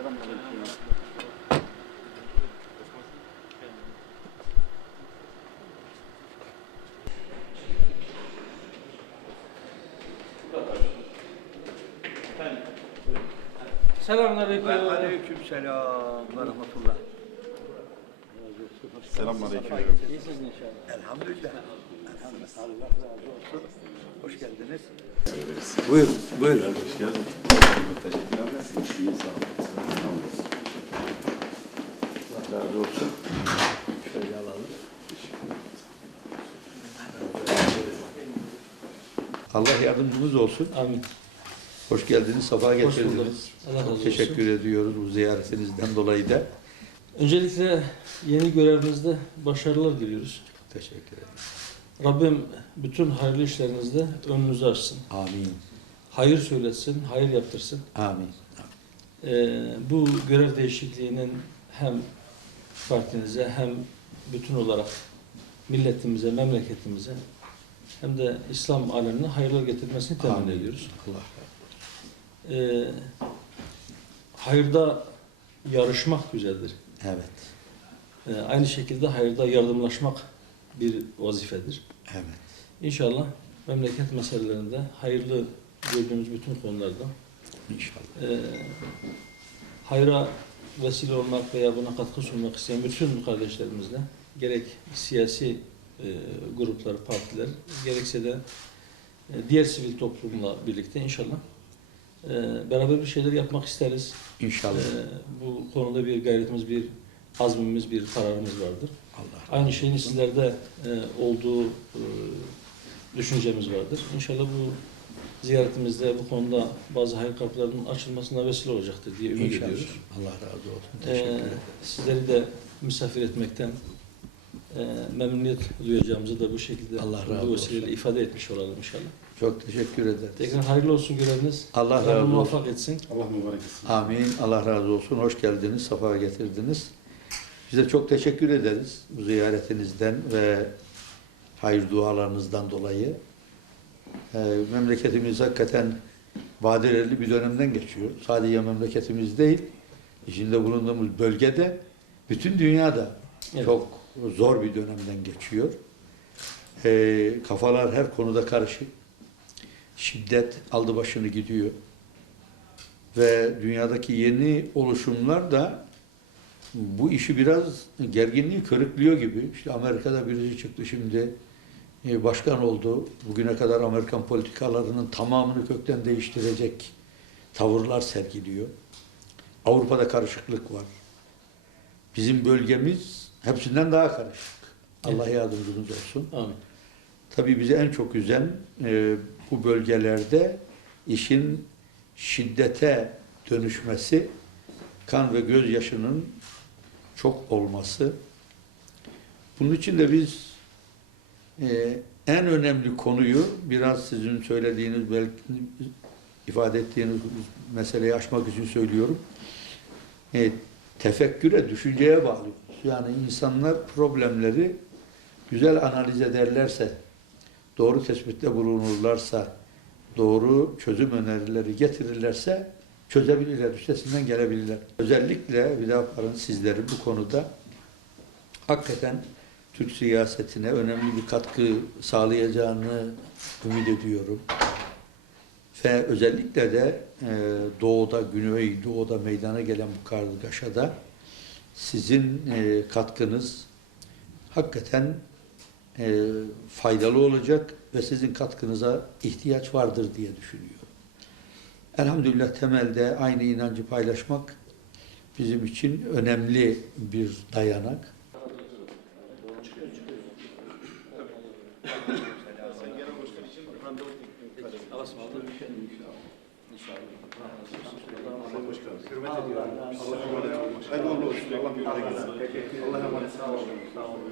Selamünaleyküm. Aleykümselam ve rahmetullah. Selamünaleyküm. İyisiniz inşallah. Elhamdülillah. Elhamdülillah. Allah razı olsun. Hoş geldiniz. Buyurun, buyurun. Hoş geldin. Teşekkürler. İyi, sağ olun. Allah razı olsun. Şöyle alalım. Allah yardımcınız olsun. Amin. Hoş geldiniz, safa Hoş bulduk. getirdiniz. Allah razı olsun. Teşekkür ediyoruz bu ziyaretinizden dolayı da. Öncelikle yeni görevinizde başarılar diliyoruz. Teşekkür ederim. Rabbim bütün hayırlı işlerinizde önünüzü açsın. Amin. Hayır söyletsin, hayır yaptırsın. Amin. Bu görev değişikliğinin hem partinize hem bütün olarak milletimize, memleketimize hem de İslam alemine hayırlar getirmesini temin ediyoruz. Allah. Hayırda yarışmak güzeldir. Evet. Aynı şekilde hayırda yardımlaşmak bir vazifedir. Evet. İnşallah memleket meselelerinde hayırlı gördüğümüz bütün konularda İnşallah. hayra vesile olmak veya buna katkı sunmak isteyen bütün kardeşlerimizle gerek siyasi gruplar, partiler gerekse de diğer sivil toplumla birlikte inşallah beraber bir şeyler yapmak isteriz. İnşallah. Bu konuda bir gayretimiz, bir azmimiz, bir kararımız vardır. Allah. Aynı şeyin sizlerde olduğu düşüncemiz vardır. İnşallah bu ziyaretimizde bu konuda bazı hayır kapılarının açılmasına vesile olacaktır diye ümit İnşallah. ediyoruz. Allah razı olsun. Teşekkür ederim. Sizleri de misafir etmekten memnuniyet duyacağımızı da bu şekilde Allah razı bu vesileyle olsun. ifade etmiş olalım inşallah. Çok teşekkür ederim. Tekrar hayırlı olsun göreviniz. Allah Rabbim razı olsun. muvaffak etsin. Allah mübarek etsin. Amin. Allah razı olsun. Hoş geldiniz. Safa getirdiniz. Size çok teşekkür ederiz bu ziyaretinizden ve hayır dualarınızdan dolayı. Memleketimiz hakikaten badireli bir dönemden geçiyor. Sadece memleketimiz değil, içinde bulunduğumuz bölgede, bütün dünyada Evet. çok zor bir dönemden geçiyor. Kafalar her konuda karışık. Şiddet aldı başını gidiyor. Ve dünyadaki yeni oluşumlar da bu işi biraz gerginliği körüklüyor gibi. İşte Amerika'da birisi çıktı şimdi başkan oldu. Bugüne kadar Amerikan politikalarının tamamını kökten değiştirecek tavırlar sergiliyor. Avrupa'da karışıklık var. Bizim bölgemiz hepsinden daha karışık. Allah yardımcımız olsun. Amin. Tabii bizi en çok üzen bu bölgelerde işin şiddete dönüşmesi, kan ve gözyaşının çok olması. Bunun için de biz en önemli konuyu biraz sizin söylediğiniz, belki ifade ettiğiniz meseleyi aşmak için söylüyorum. Tefekküre, düşünceye bağlıyoruz. Yani insanlar problemleri güzel analiz ederlerse, doğru tespitte bulunurlarsa, doğru çözüm önerileri getirirlerse çözebilirler, üstesinden gelebilirler. Özellikle Hüdapar'ın sizlerin bu konuda hakikaten Türk siyasetine önemli bir katkı sağlayacağını ümit ediyorum. Ve özellikle de doğuda, güneydoğuda meydana gelen bu kargaşada sizin katkınız hakikaten faydalı olacak ve sizin katkınıza ihtiyaç vardır diye düşünüyorum. Elhamdülillah temelde aynı inancı paylaşmak bizim için önemli bir dayanak. Hürmet ediyorum. Hayırlı olsun. Allah mübarek etsin. Allah emanet olun.